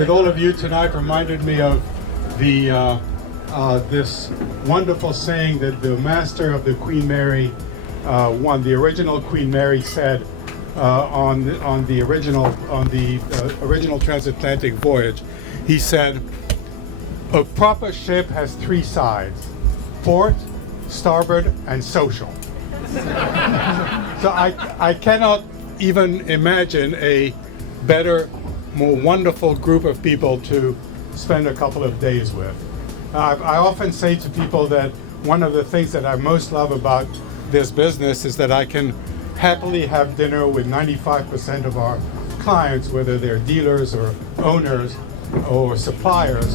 with all of you tonight reminded me of the this wonderful saying that the master of the Queen Mary, the original Queen Mary, said on the original transatlantic voyage. He said, "A proper ship has three sides: port, starboard, and social." So I cannot even imagine a better, more wonderful group of people to spend a couple of days with. I often say to people that one of the things that I most love about this business is that I can happily have dinner with 95% of our clients, whether they're dealers or owners or suppliers.